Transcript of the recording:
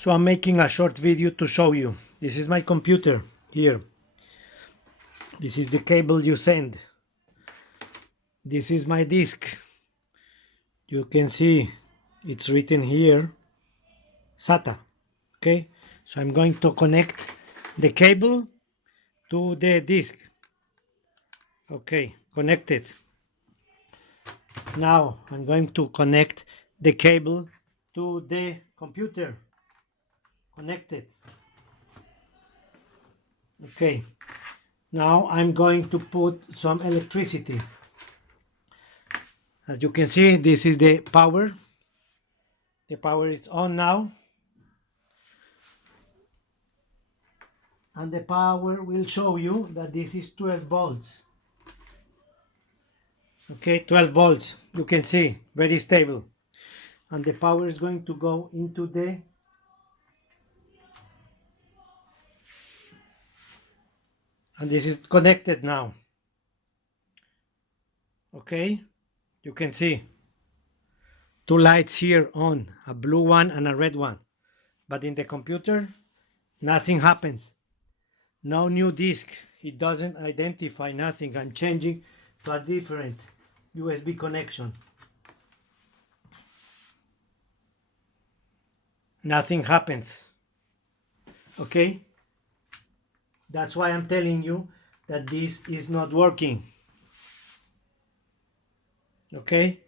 So I'm making a short video to show you. This is my computer here. This is the cable you send. This is my disk. You can see it's written here SATA. Okay, so I'm going to connect the cable to the disk. Okay, connected. Now I'm going to connect the cable to the computer. Connected. Okay, now I'm going to put some electricity. As you can see, this is the power. The power is on now. And the power will show you that this is 12 volts. Okay, 12 volts. You can see, very stable. And the power is going to go into the and this is connected now. Okay, you can see two lights here on, a blue one and a red one. But in the computer, nothing happens. No new disk. It doesn't identify nothing. I'm changing to a different USB connection. Nothing happens. Okay? That's why I'm telling you that this is not working. Okay?